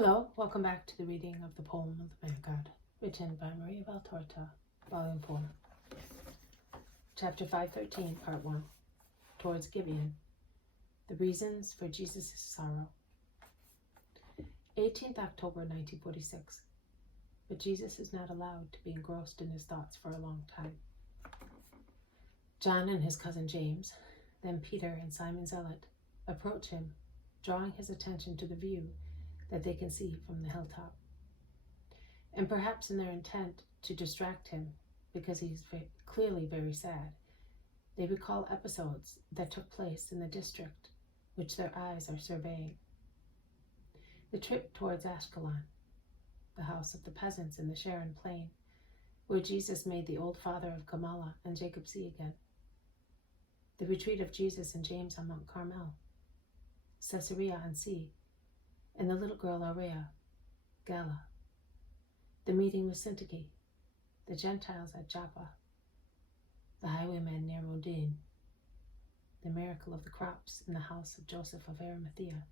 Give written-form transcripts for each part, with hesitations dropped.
Hello, welcome back to the reading of the poem of the Man God, written by Maria Valtorta, Volume 4. Chapter 513, Part 1. Towards Gibeon. The Reasons for Jesus' Sorrow. 18th October 1946. But Jesus is not allowed to be engrossed in his thoughts for a long time. John and his cousin James, then Peter and Simon Zealot, approach him, drawing his attention to the view that they can see from the hilltop. And perhaps in their intent to distract him, because he is clearly very sad, they recall episodes that took place in the district which their eyes are surveying. The trip towards Ashkelon, the house of the peasants in the Sharon plain, where Jesus made the old father of Gamala and Jacob see again. The retreat of Jesus and James on Mount Carmel, Caesarea on Sea, and the little girl Aurea, Gala. The meeting with Syntyche, the Gentiles at Joppa, the highwaymen near Modin, the miracle of the crops in the house of Joseph of Arimathea,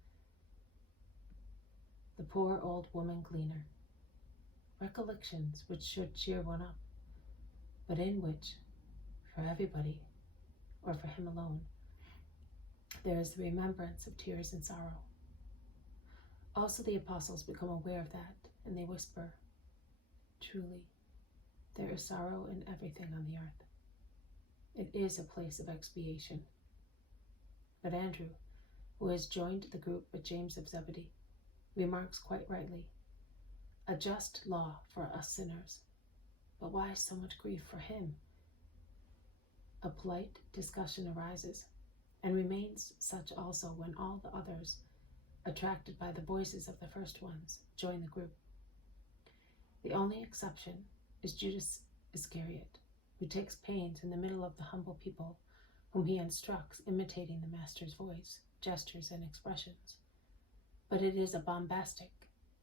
the poor old woman gleaner. Recollections which should cheer one up, but in which, for everybody, or for him alone, there is the remembrance of tears and sorrow. Also the apostles become aware of that, and they whisper, "Truly, there is sorrow in everything on the earth. It is a place of expiation." But Andrew, who has joined the group with James of Zebedee, remarks quite rightly, "A just law for us sinners, but why so much grief for him?" A polite discussion arises, and remains such also when all the others, attracted by the voices of the first ones, join the group. The only exception is Judas Iscariot, who takes pains in the middle of the humble people whom he instructs, imitating the master's voice, gestures, and expressions. But it is a bombastic,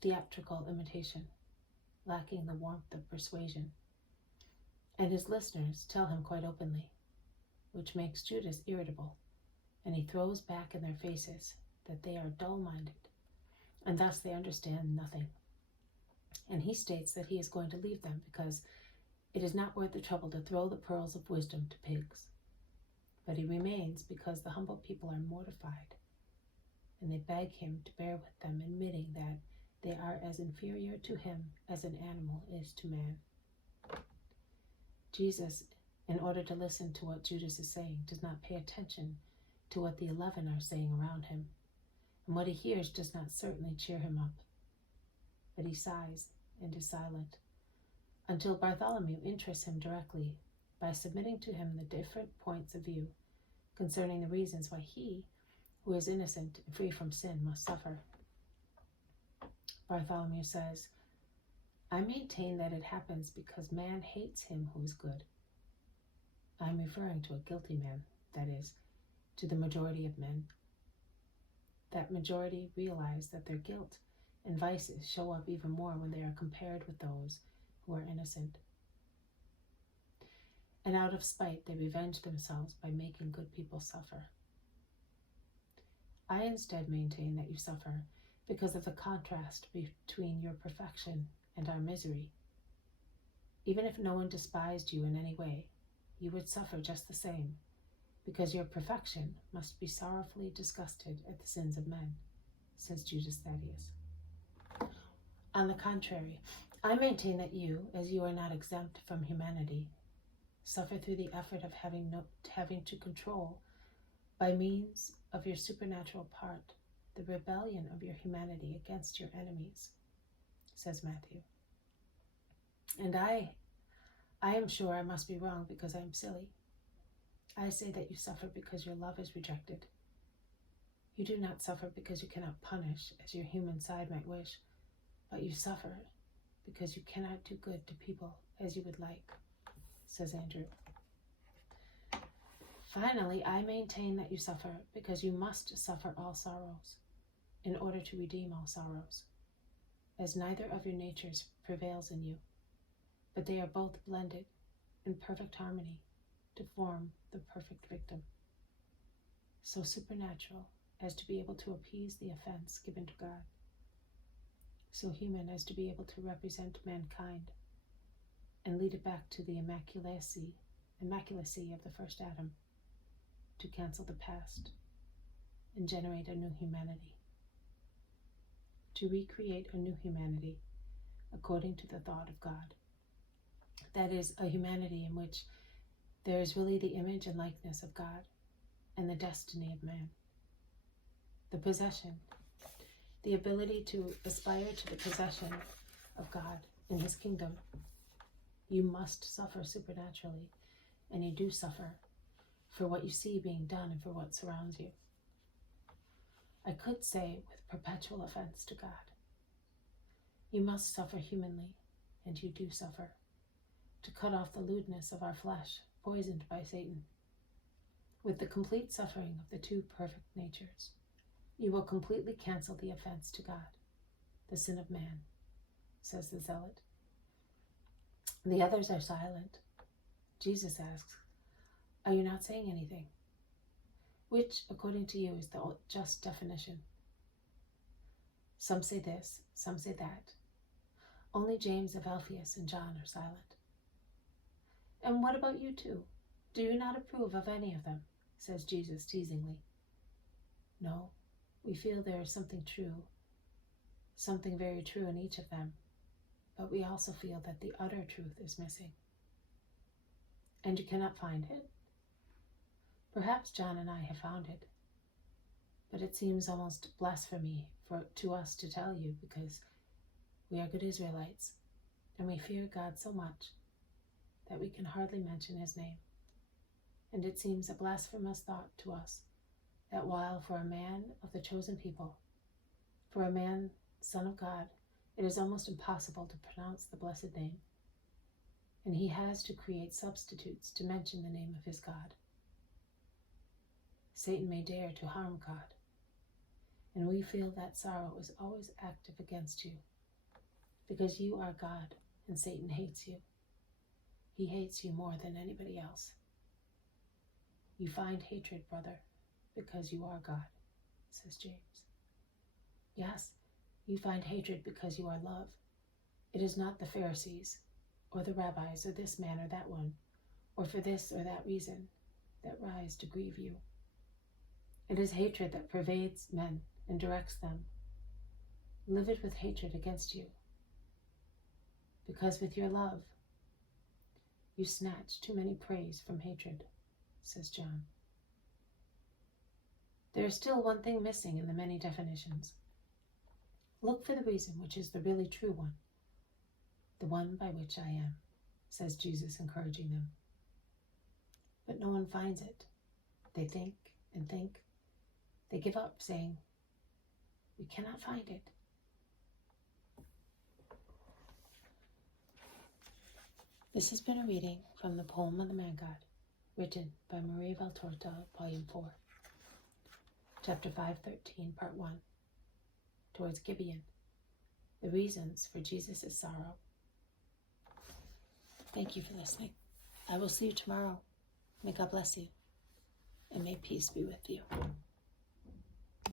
theatrical imitation, lacking the warmth of persuasion. And his listeners tell him quite openly, which makes Judas irritable, and he throws back in their faces that they are dull-minded, and thus they understand nothing. And he states that he is going to leave them because it is not worth the trouble to throw the pearls of wisdom to pigs. But he remains because the humble people are mortified, and they beg him to bear with them, admitting that they are as inferior to him as an animal is to man. Jesus, in order to listen to what Judas is saying, does not pay attention to what the 11 are saying around him, and what he hears does not certainly cheer him up. But he sighs and is silent, until Bartholomew interests him directly by submitting to him the different points of view concerning the reasons why he, who is innocent and free from sin, must suffer. Bartholomew says, "I maintain that it happens because man hates him who is good." I am referring to a guilty man, that is, to the majority of men. That majority realize that their guilt and vices show up even more when they are compared with those who are innocent. And out of spite, they revenge themselves by making good people suffer. I instead maintain that you suffer because of the contrast between your perfection and our misery. Even if no one despised you in any way, you would suffer just the same, because your perfection must be sorrowfully disgusted at the sins of men, says Judas Thaddeus. On the contrary, I maintain that you, as you are not exempt from humanity, suffer through the effort of having to control, by means of your supernatural part, the rebellion of your humanity against your enemies, says Matthew. And I am sure I must be wrong because I am silly. I say that you suffer because your love is rejected. You do not suffer because you cannot punish, as your human side might wish, but you suffer because you cannot do good to people as you would like, says Andrew. Finally, I maintain that you suffer because you must suffer all sorrows, in order to redeem all sorrows, as neither of your natures prevails in you, but they are both blended in perfect harmony to form the perfect victim, so supernatural as to be able to appease the offense given to God. so human as to be able to represent mankind and lead it back to the immaculacy of the first Adam, to cancel the past and generate a new humanity, to recreate a new humanity according to the thought of God. That is, a humanity in which there is really the image and likeness of God and the destiny of man. The possession, the ability to aspire to the possession of God in his kingdom. You must suffer supernaturally, and you do suffer for what you see being done and for what surrounds you. I could say with perpetual offense to God. You must suffer humanly, and you do suffer, to cut off the lewdness of our flesh, poisoned by Satan. With the complete suffering of the two perfect natures, you will completely cancel the offense to God, the sin of man, says the zealot. The others are silent. Jesus asks, are you not saying anything? Which, according to you, is the just definition? Some say this, some say that. Only James of Alphaeus and John are silent. And what about you two? Do you not approve of any of them? Says Jesus teasingly. No, we feel there is something true, something very true in each of them, but we also feel that the utter truth is missing. And you cannot find it? Perhaps John and I have found it, but it seems almost blasphemy to us to tell you, because we are good Israelites, and we fear God so much that we can hardly mention his name. And it seems a blasphemous thought to us that while for a man of the chosen people, for a man, Son of God, it is almost impossible to pronounce the blessed name, and he has to create substitutes to mention the name of his God. Satan may dare to harm God, and we feel that sorrow is always active against you, because you are God and Satan hates you. He hates you more than anybody else. You find hatred, brother, because you are God, says James. Yes, you find hatred because you are love. It is not the Pharisees, or the rabbis, or this man or that one, or for this or that reason, that rise to grieve you. It is hatred that pervades men and directs them, livid with hatred against you, because with your love, you snatch too many praise from hatred, says John. There is still one thing missing in the many definitions. Look for the reason which is the really true one, the one by which I am, says Jesus, encouraging them. But no one finds it. They think and think. They give up, saying, we cannot find it. This has been a reading from the poem of the Man God, written by Maria Valtorta, Volume 4, Chapter 513, Part 1, Towards Gibeon, the reasons for Jesus' sorrow. Thank you for listening. I will see you tomorrow. May God bless you, and may peace be with you.